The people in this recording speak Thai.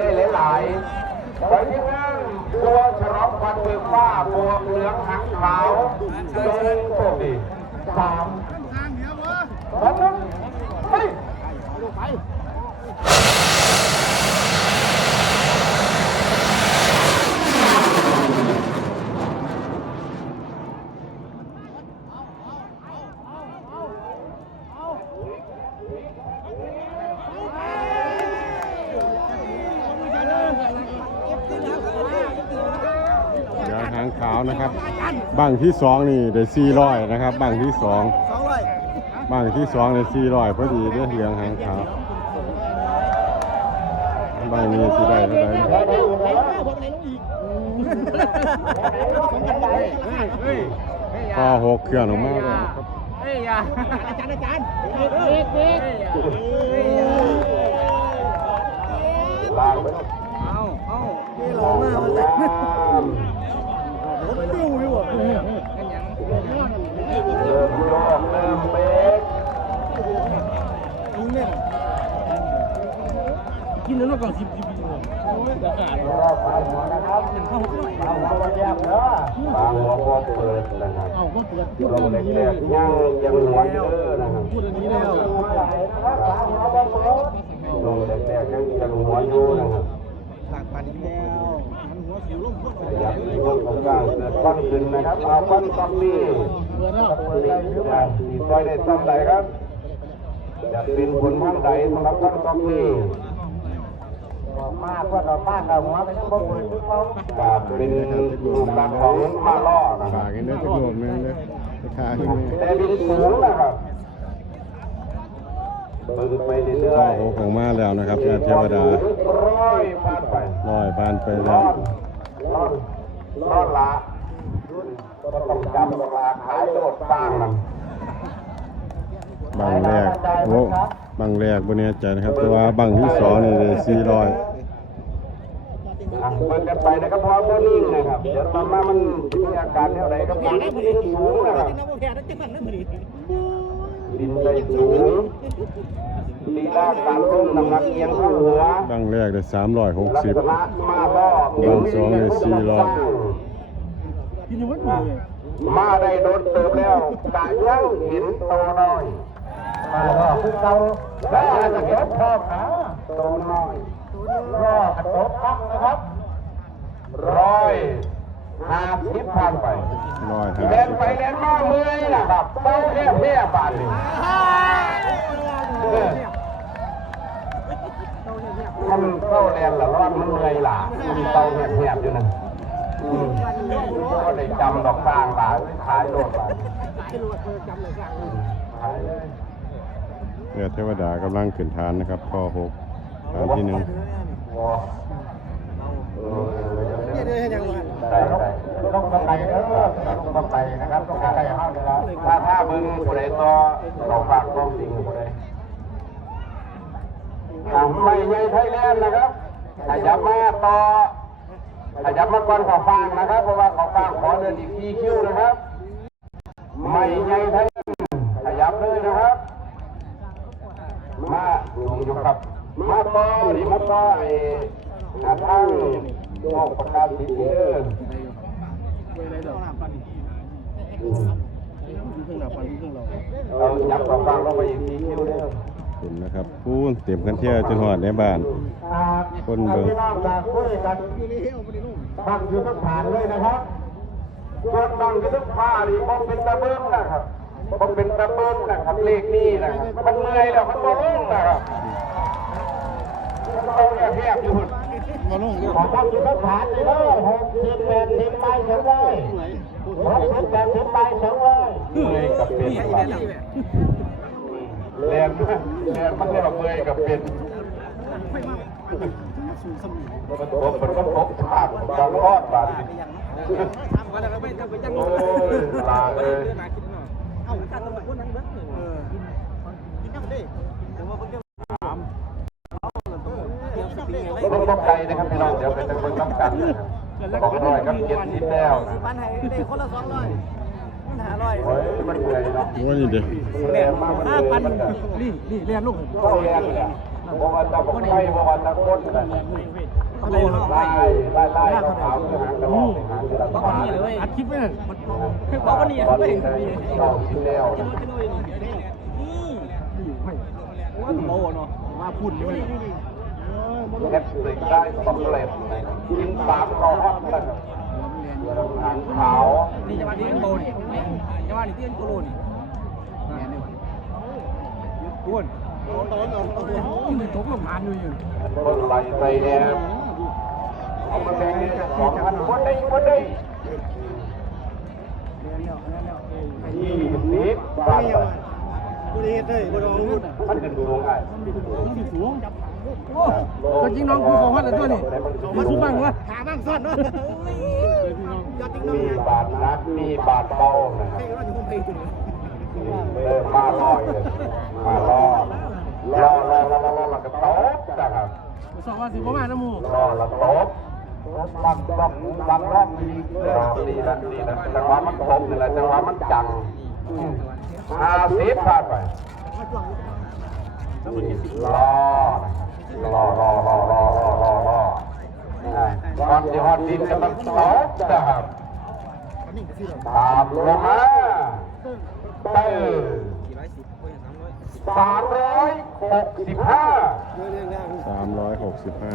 ได้หลายๆไปที่นั่นตัวฉลองควันเบืองฟ้าบัวเหลืองหางขาวจงโชคดีสามสองหนึ่งไปาวนะครับบ้างที่สองนี่ได้สี่ร้อยนะครับบ้างที่สองบ้างที่สองได้สี่ร้อยพอดีเด้เหลืองหางขาวบ้างนี้สิได้เท่าไหร่พอหกเครื่องออกมาแล้วครับอาจารย์อาจารย์เด็กเด็กเด็กลางไปเอาเอาลอมา เริ่มโยกเริ่มเบรกกินแล้วก็สิบสิบรอบขาหัวนะครับบางหัวแยกเด้อบางหัวก็เปิดนะครับเอาก็เกิดลงเล็กๆยังยังหัวเยอะนะครับพูดอันนี้แล้วลงแรกๆยังยังหัวอยู่นะครับ ปากปันแล้วมันหัวสิวลงพุทธขยับมีคนของกลางเกิดฟันขึ้นนะครับเอาฟันตรงนี้เกิดแล้วผลิตจะมีซอยได้ซ่อมใดครับจะเป็นผลทางใดสำหรับฟันตรงนี้มากกว่าเรามากกับหัวเป็นบ่เปิดทุกเขาจะเป็นรูปลักษณ์ของมาล่อนะคขารับกันได้อจักโหลดหนึงเลยขาขึ้นนี่แต่บินสูงนะครับ เบิ่งไปเรื่พออยหกออกมาแล้วนะครับญาติเทวดาร้อยผ่านไปร้อยผ่านไปรแล้วอดรอดรอดละก็ต้องจำราคาขายโลดสร้างมันบางแรกโอ้บางแรกบนนี้ใจนะครับ แต่ว่าบางที่สองนี่ได้สี่ร้อยอะเบิ่งกันไปนะครับเพราะว่านิ่งนะครับเดี๋ยวมามามันมีอาการเท่าไหร่ครับบินบินสูงนะครับ บินไปสูงลีลาการลงน้ำหนักเอียงเข้าหัวบางแรกได้สามร้อยหกลักสิบษณะมาล่อบางสองเนี่ยสี่ร้อยกินวัดมือมาได้โดนเติมแล้วกะยังเห็นโตน้อยมาก็คือเก่ากะยังเห็นพ่อขาโตน้อยรอกระตบพักนะครับร้อย ห้าสิบพันไปร้อยห้าเล่นสิบไปเล่นมาเมื่อยนะครับเต้าแค่แค่บาทนี่เออมันเข้าแรงละรอดมันเหนื่อยล่ะมันเต้าแหบๆอยู่นั่นอืมก็ได้จำดอกสร้างหลายขายโลดไปขายเลยเรือเทวดากำลังขึ้นฐานนะครับข้อหกฐานที่หนึ่ง ต้องต้องไปเออต้องไปนะครับต้องไปห้างเลยละถ้าถ้ามึงผู้ใดต่อเราฝากต้องสิงผู้ใดอ่าไม่ใหญ่ไทยแลนด์นะครับขยับมาต่อขยับมาก่อนขอฟังนะครับ เพราะว่าขอฟังขอเดินอีกทีคิวนะครับ ไม่ใหญ่ไทยแลนด์ขยับเลยนะครับ มาลงอยู่ครับ มาต่อนี่มาต่อไอ้หาทางโลกประกาศสิ ทธิ์เด้อเรายับเราฟังลงไปอีกทีคิวเด้อคุณนะครับพูนเต็มกันเที่ยวจนหอดในบ้าน คนเบิ่งพี่น้องจากคุยกันฟังอยู่ทั้งผ่านเลยนะครับส่วนดังที่ทุกผ้านี่ผมเป็นตะเบิ้งนะครับผมเป็นตะเบิ้งนะครับเลขนี้นะครับมันเมื่อยแล้วมันบ่ลงนะครับมันเอาแยบๆอยู่ ขอความสุขฐานเลยเด้อหกสิบแปดสิบใบสองร้อยหกสิบแปดสิบใบสองร้อยเมยกับเป็นเรียนเรียนมันเรียกว่าเมยกับเป็นมันตกมันก็ตกฉากบางรอดบาดโอ้ยลาเลย เอาการตำรวจคนนั้นเบิ้งเออกินน้ำดิแต่ว่าเพิ่งจะถาม ต้องต้องใจนะครับพี่น้องเดี๋ยวเป็นคนต้องกันนะครับบอกร้อยครับเจ็ดสิบแล้วนะปันให้ได้คนละสองร้อยมันหาร้อยโอ้ยมันเหนื่อยเนาะว่านี่เด็กเรียนมามันห้าเหนื่พัอนยมันเหนื่อยนี่นี่เรียนลูกเข้าแรงเลยอะบอกว่าตะบอกไฟบอกว่าตะก้นนะอะไรไล่ไล่ไล่เราขาวคือหางกระบอกหางกระบอกอัดคลิปไว้น่ะมันบบอกว่านี่อลไม่นี้เห็นเราชิ้นแล้วว่าโตเนาะมาพูดเลย แคปสิกได้สำเร็จกินสามต่อฮอตเลยหางขาวนี่จะมาที่โตนี่จะมาที่โตนี่กวนโตโตโตโตนี่ตกลงมานอยู่อยู่ต้นไหลใส่เนี่ยเอามาแดงเนี่ยสองพันคนได้คนได้ยี่สิบบาทกูดีเลยกูลองพูดมันจะดูง่ายสูง ก็จริงน้องกูของวัดเลยตัวยนี่มาสุบังวะหาบ้างซ่อนวะยอดติ๊กน้องมีบาทนักมีบาทเบานะครับให้เราอยู่ห้องเพลงตัวนี้เริ่มาลอยมาล่อล่อล่อล่อล่อล่อแล้วก็ตบนะครับสอบว่าสิบ่มาน้ำมูลอแล้วตบบังบังบังรอบดีรอบดีนะดีนะจังหวะมันตบนี่แหละจังหวะมันจังห้าสิบผ่านไปล่อ ล่อล่อล่อล่อล่อล่อล่ออ่าก่อนที่ฮอดดินจะมันตบนะครับตามลงมาเต้สามร้อยหกสิบห้าสามร้อยหกสิบห้า